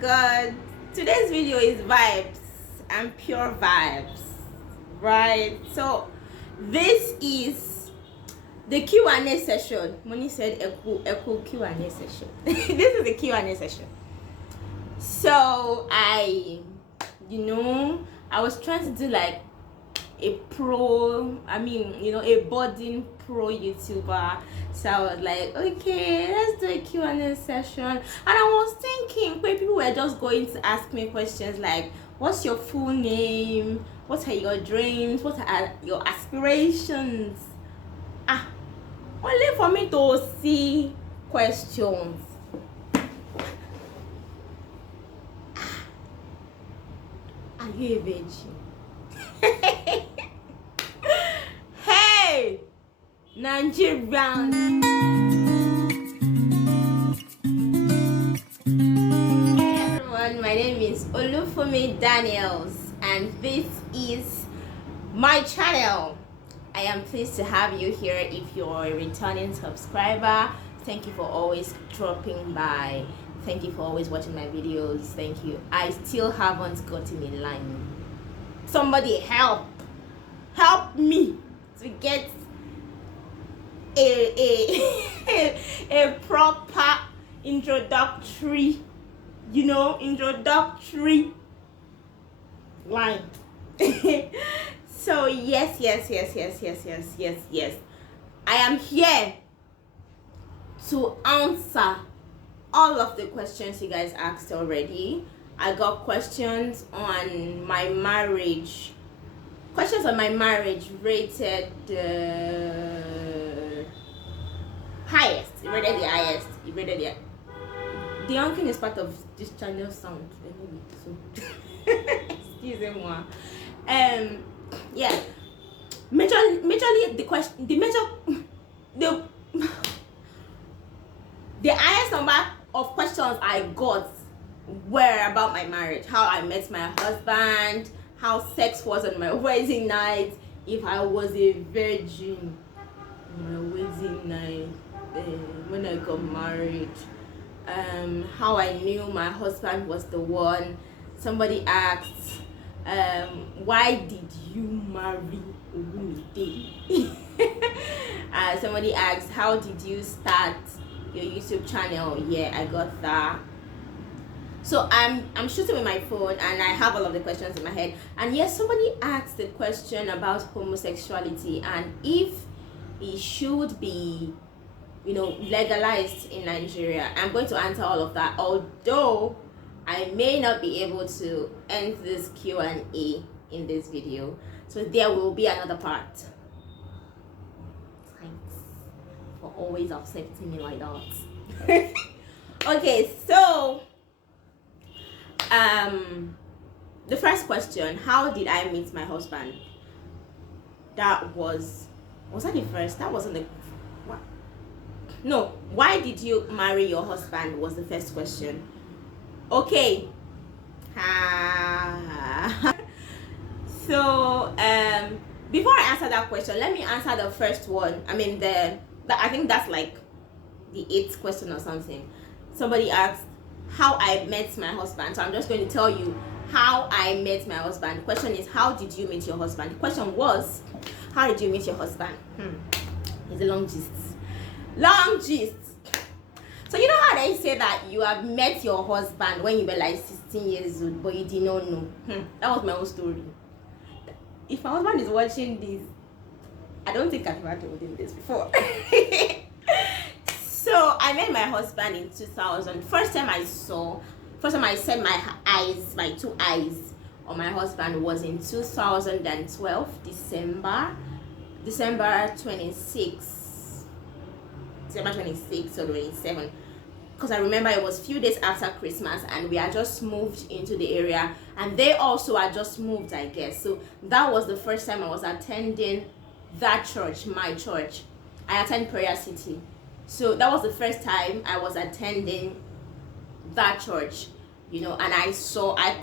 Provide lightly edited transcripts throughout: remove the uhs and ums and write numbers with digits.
God, today's video is vibes and pure vibes, right? So this is the Q&A session. Moni said echo Q&A session. This is the Q&A session. So I was trying to do like a budding pro YouTuber. So I was like, okay, let's do a Q&A session. And I was thinking, when people were just going to ask me questions like, what's your full name? What are your dreams? What are your aspirations? Only for me to see questions. Are you a virgin? Hey, Nigerian. Hey everyone, my name is Olufunmi Daniels, and this is my channel. I am pleased to have you here. If you're a returning subscriber, thank you for always dropping by. Thank you for always watching my videos. Thank you. I still haven't gotten in line. Somebody help me to get a proper introductory line. So yes, I am here to answer all of the questions you guys asked already. I got questions on my marriage. Questions on my marriage rated highest. It rated the highest. The uncle is part of this channel sound. Anyway, so excuse me. Yeah. Majorly the highest number of questions I got were about my marriage, how I met my husband, how sex was on my wedding night, if I was a virgin on my wedding night, when I got married, how I knew my husband was the one. Somebody asked, why did you marry Olumide? Somebody asked, how did you start your YouTube channel? Yeah, I got that. So I'm shooting with my phone and I have all of the questions in my head. And yes, somebody asked the question about homosexuality and if it should be, legalized in Nigeria. I'm going to answer all of that, although I may not be able to end this Q&A in this video. So there will be another part. Thanks for always accepting me like that. Okay, so the first question, how did I meet my husband? That was that the first? That wasn't the what? No, why did you marry your husband was the first question. Okay. So before I answer that question, let me answer the first one. I mean I think that's like the 8th question or something. Somebody asked how I met my husband. So I'm just going to tell you how I met my husband. The question is, how did you meet your husband? The question was, how did you meet your husband? It's a long gist. So you know how they say that you have met your husband when you were like 16 years old, but you did not know? That was my own story. If my husband is watching this, I don't think I've ever told him this before. So I met my husband in 2000. First time I set my 2 eyes on my husband was in 2012, December 26 or 27. Because I remember it was a few days after Christmas and we had just moved into the area and they also had just moved, I guess. So that was the first time I was attending that church, my church. I attend Prayer City. So that was the first time I was attending that church, and I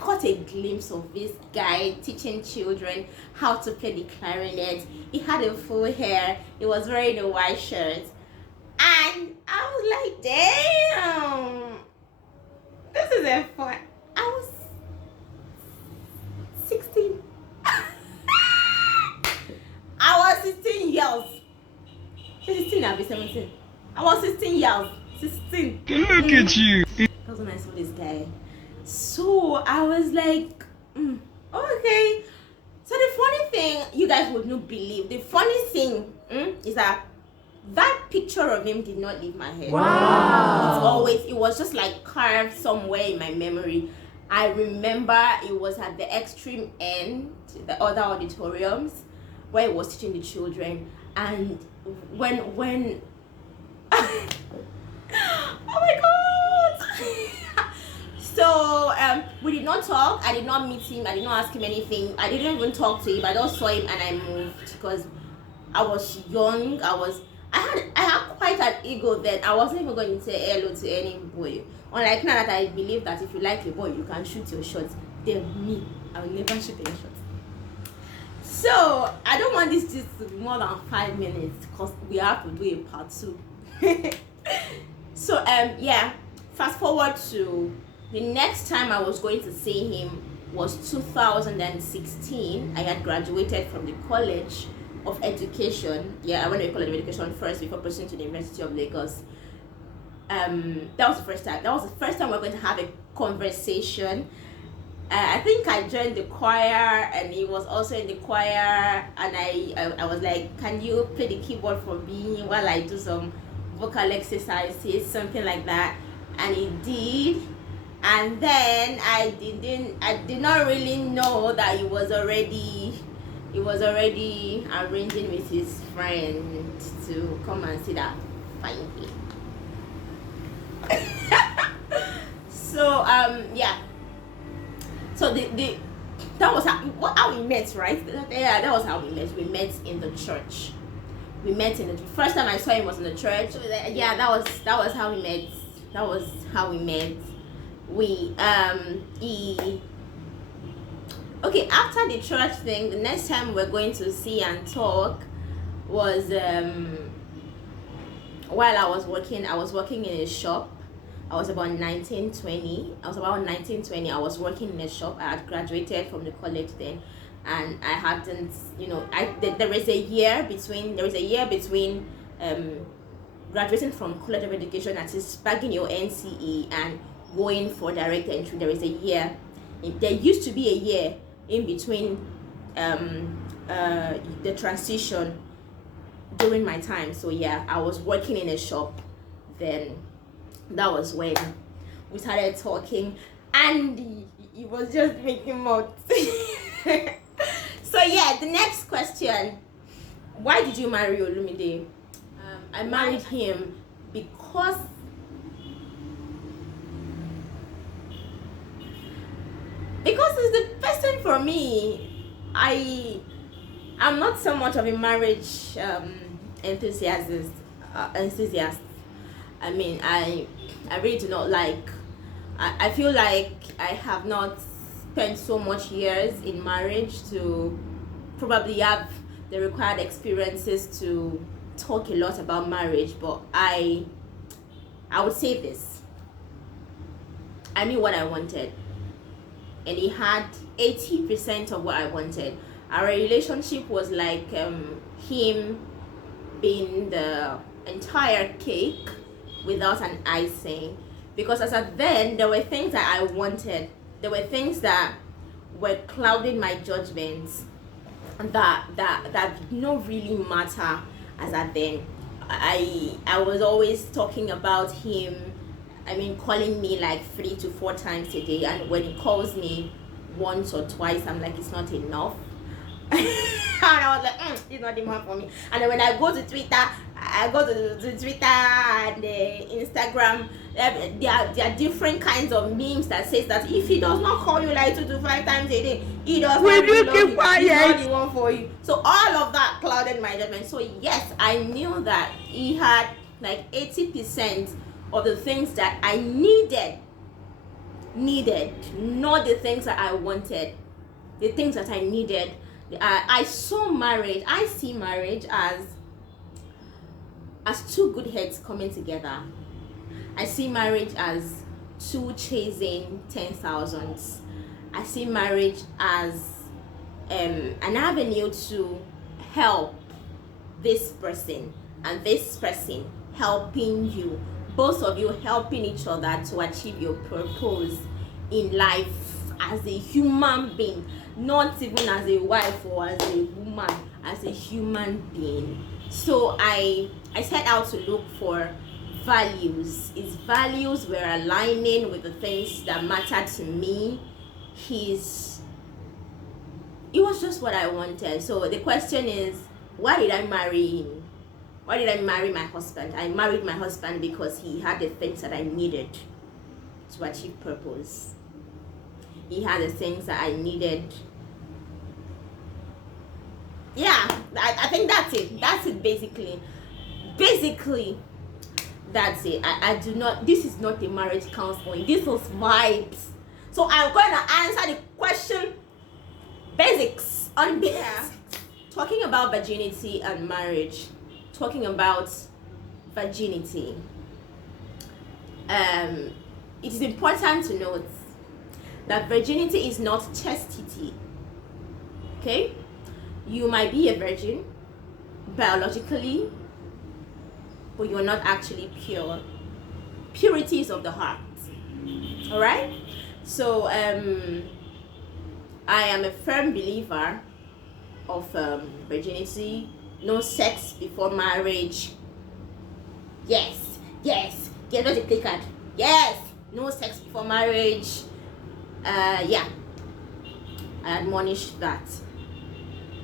caught a glimpse of this guy teaching children how to play the clarinet. He had a full hair. He was wearing a white shirt. And I was like, damn, this is a fun. 17. I was 16 years. 16. Look at you. That's when I saw this guy. So I was like, okay. So the funny thing, you guys would not believe, the funny thing is that picture of him did not leave my head. Wow. It was just like carved somewhere in my memory. I remember it was at the extreme end, the other auditoriums, where he was teaching the children. And when oh my god. So we did not talk. I did not meet him. I did not ask him anything. I didn't even talk to him. I just saw him and I moved because I was young. I had quite an ego then. I wasn't even going to say hello to any boy. Unlike now that I believe that if you like a boy, you can shoot your shots. Then me, I will never shoot any shots. So I don't want this to be more than 5 minutes because we have to do a part 2. So yeah, fast forward to the next time I was going to see him was 2016. I had graduated from the College of Education. Yeah, I went to the College of Education first before proceeding to the University of Lagos. That was the first time. That was the first time we were going to have a conversation. I think I joined the choir and he was also in the choir, and I was like, can you play the keyboard for me while I do some vocal exercises, something like that. And he did. And then I did not really know that he was already arranging with his friend to come and see that fine thing. So yeah. So that was how we met, right? Yeah, that was how we met. We met in the church. First time I saw him was in the church. So yeah, that was how we met. Okay, after the church thing, the next time we're going to see and talk was while I was working in a shop. I was about 19, 20. I was working in a shop. I had graduated from the college then, and I hadn't, there is a year between graduating from College of Education, that is bagging your NCE, and going for direct entry. There is a year. There used to be a year in between the transition during my time. So yeah, I was working in a shop then. That was when we started talking, and he was just making mouth. So yeah, the next question: why did you marry Olumide? I married him because it's the person for me. I'm not so much of a marriage enthusiast. I mean, I really do not like. I feel like I have not spent so much years in marriage to probably have the required experiences to talk a lot about marriage. But I would say this: I knew what I wanted, and he had 80% of what I wanted. Our relationship was like him being the entire cake without an icing, because as at then there were things that I wanted, there were things that were clouding my judgments that did not really matter as at then. I was always talking about him, calling me like 3 to 4 times a day, and when he calls me once or twice, I'm like, it's not enough. And I was like, it's not enough for me. And then when I go to Twitter, and Instagram, there are different kinds of memes that says that if he does not call you like 2 to 5 times a day, he does not love you. He's not the one for you. So all of that clouded my judgment. So yes, I knew that he had like 80% of the things that I needed, not the things that I wanted, the things that I needed. I see marriage as 2 good heads coming together. I see marriage as 2 chasing 10,000s. I see marriage as an avenue to help this person and this person helping you, both of you helping each other to achieve your purpose in life as a human being, not even as a wife or as a woman, as a human being. So I set out to look for values. His values were aligning with the things that mattered to me. It was just what I wanted. So the question is, why did I marry him? Why did I marry my husband? I married my husband because he had the things that I needed to achieve purpose. He had the things that I needed. Yeah, I think that's it. That's it basically. Basically, that's it. I do not, this is not a marriage counseling. This was vibes. So I'm going to answer the question basics on basics. Yeah. Talking about virginity and marriage. Talking about virginity. It is important to note that virginity is not chastity. Okay? You might be a virgin biologically, but you're not actually pure. Purity is of the heart. Alright? So I am a firm believer of virginity, no sex before marriage. Yes, get not a play card. Yes, no sex before marriage. Yeah, I admonish that.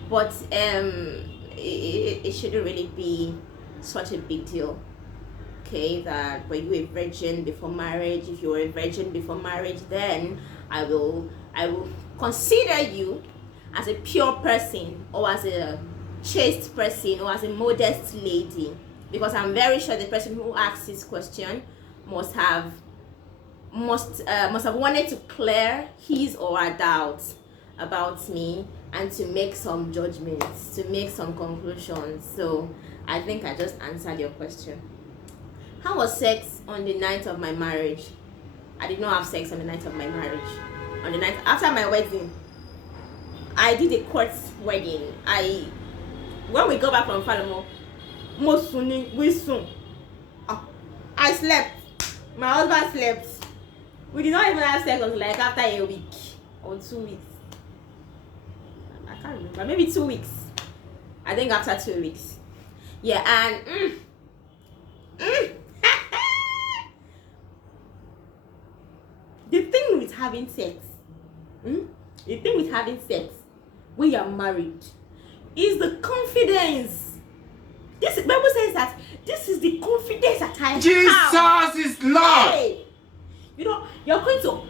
But it shouldn't really be such a big deal. Okay, that were you a virgin before marriage? If you were a virgin before marriage, then I will consider you as a pure person, or as a chaste person, or as a modest lady, because I'm very sure the person who asked this question must have wanted to clear his or her doubts about me and to make some judgments, to make some conclusions. So I think I just answered your question. How was sex on the night of my marriage? I did not have sex on the night of my marriage. On the night after my wedding, I did a court wedding. When we go back from Falomo, I slept. My husband slept. We did not even have sex until like after a week or 2 weeks. I can't remember. Maybe 2 weeks. I think after 2 weeks. Yeah, and the thing with having sex, when you are married, is the confidence. This Bible says that this is the confidence that I have. Jesus is Lord. Hey, you know, you're going to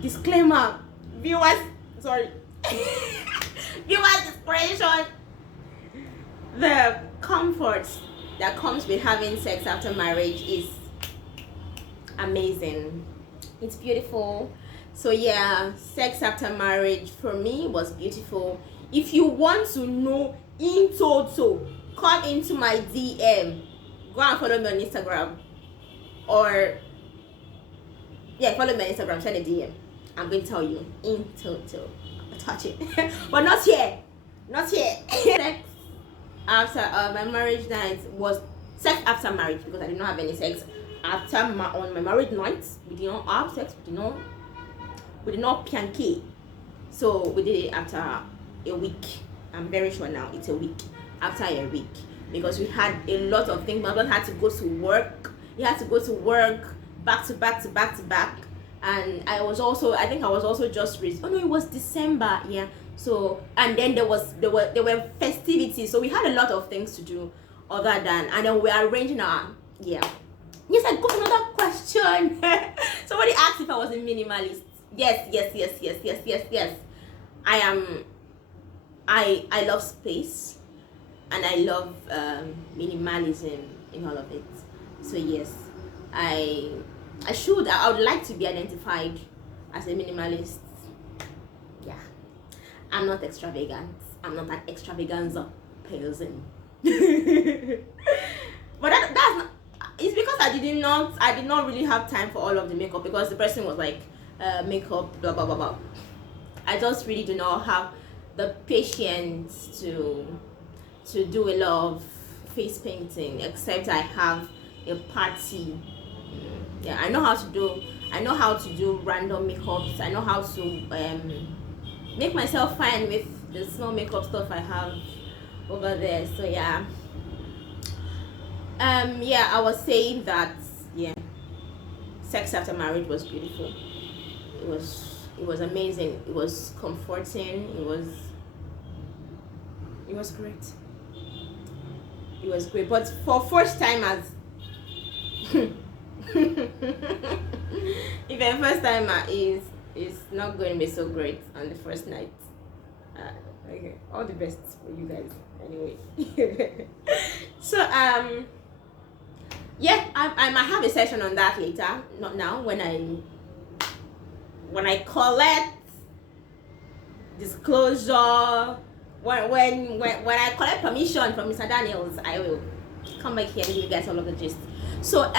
disclaimer, viewers discretion. The comfort that comes with having sex after marriage is amazing. It's beautiful. So yeah, sex after marriage for me was beautiful. If you want to know in total, come into my DM. Go and follow me on Instagram, or follow me on Instagram, send a DM. I'm going to tell you in total. Touch it. But not here. Sex after my marriage night was sex after marriage, because I did not have any sex after on my marriage night. We did not have sex. We did not pianke. So we did it after a week. I'm very sure now it's a week. After a week, because we had a lot of things. My husband had to go to work. He had to go to work back to back, and I think I was also just raised. Oh no, it was December. Yeah. So, and then there were festivities. So we had a lot of things to do other than, and then we were arranging our, Yes, I got another question. Somebody asked if I was a minimalist. Yes. I am. I love space, and I love minimalism in all of it. So yes, I would like to be identified as a minimalist. Yeah, I'm not extravagant. I'm not an extravaganza person. But that's not. It's because I did not really have time for all of the makeup, because the person was like, makeup, blah blah blah blah. I just really do not have the patience to do a lot of face painting, except I have a party. Yeah, I know how to do random makeups. I know how to make myself fine with the small makeup stuff I have over there. So yeah. Yeah, I was saying that, yeah, sex after marriage was beautiful. It was amazing. It was comforting. It was great. It was great. But for first timers, if a first timer is not going to be so great on the first night, okay, all the best for you guys anyway. So yeah, I might have a session on that later, not now, when I collect disclosure, when I collect permission from Mr. Daniels, I will come back here and give you guys all of the gist. So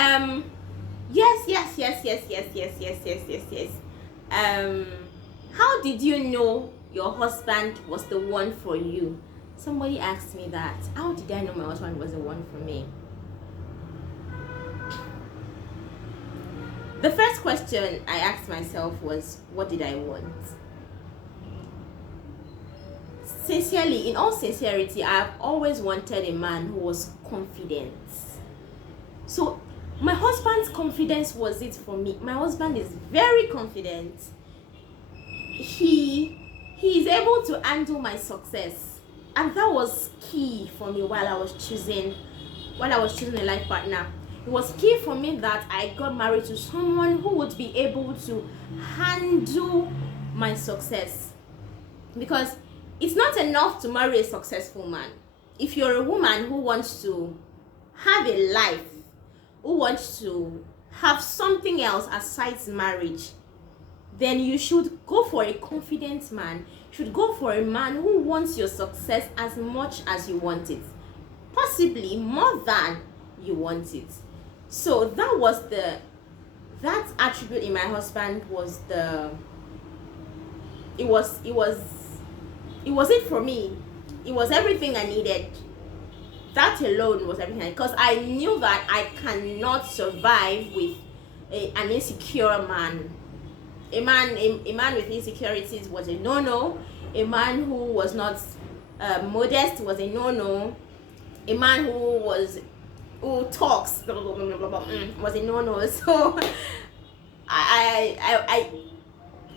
yes. How did you know your husband was the one for you? Somebody asked me that. How did I know my husband was the one for me? The first question I asked myself was, what did I want? Sincerely, in all sincerity, I've always wanted a man who was confident. So my husband's confidence was it for me. My husband is very confident. He is able to handle my success, and that was key for me while I was choosing a life partner. It was key for me that I got married to someone who would be able to handle my success. Because it's not enough to marry a successful man. If you're a woman who wants to have a life, who wants to have something else aside marriage, then you should go for a confident man. You should go for a man who wants your success as much as you want it. Possibly more than you want it. So that attribute in my husband was it was it for me. It was everything I needed. That alone was everything, because I knew that I cannot survive with an insecure man. A man with insecurities was a no-no. A man who was not modest was a no-no. A man who talks blah, blah, blah, blah, blah, was a no-no. So I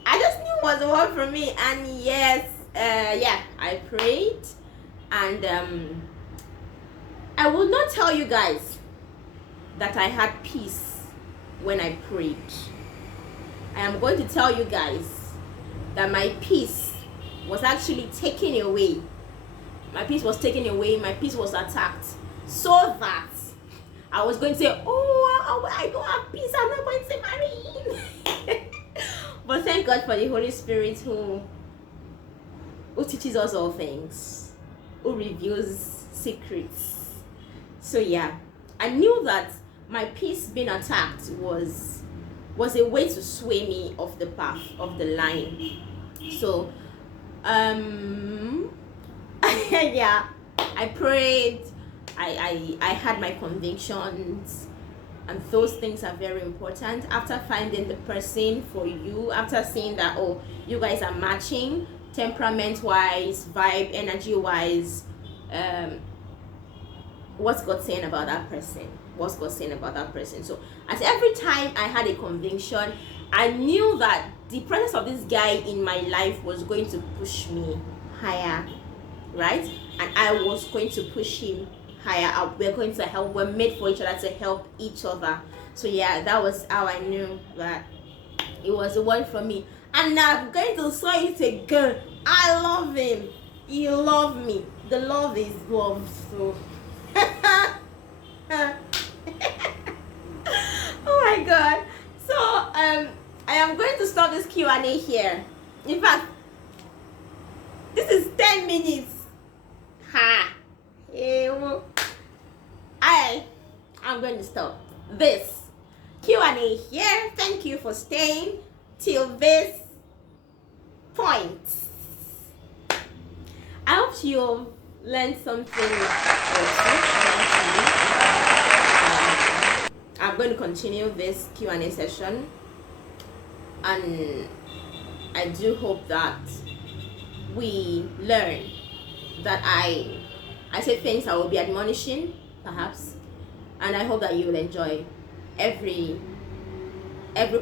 just knew it was the one for me. And yes, I prayed, and I will not tell you guys that I had peace when I prayed. I am going to tell you guys that my peace was actually taken away. My peace was taken away. My peace was attacked, so that I was going to say, oh, I don't have peace, I'm not going to marry him. But thank God for the Holy Spirit who teaches us all things, who reveals secrets. So yeah, I knew that my peace being attacked was a way to sway me off the path, of the line. So yeah, I prayed, I had my convictions, and those things are very important. After finding the person for you, after seeing that, oh, you guys are matching temperament wise, vibe, energy wise, what's God saying about that person? What's God saying about that person? So as every time I had a conviction, I knew that the presence of this guy in my life was going to push me higher, right? And I was going to push him higher. We're going to help. We're made for each other to help each other. So yeah, that was how I knew that it was the one for me. And I'm going to say it again. I love him. He loved me. The love is love. So oh my God. So I am going to stop this Q&A here. In fact, this is 10 minutes. I'm going to stop this Q&A here. Thank you for staying till this point. I hope you've learned something also. I'm going to continue this Q&A session, and I do hope that we learn, that I say things that will be admonishing, perhaps, and I hope that you will enjoy every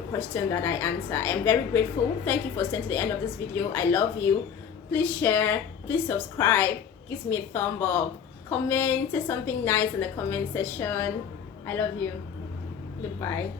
question that I answer. I am very grateful. Thank you for staying to the end of this video. I love you. Please share, please subscribe, give me a thumb up, comment, say something nice in the comment section. I love you. Goodbye.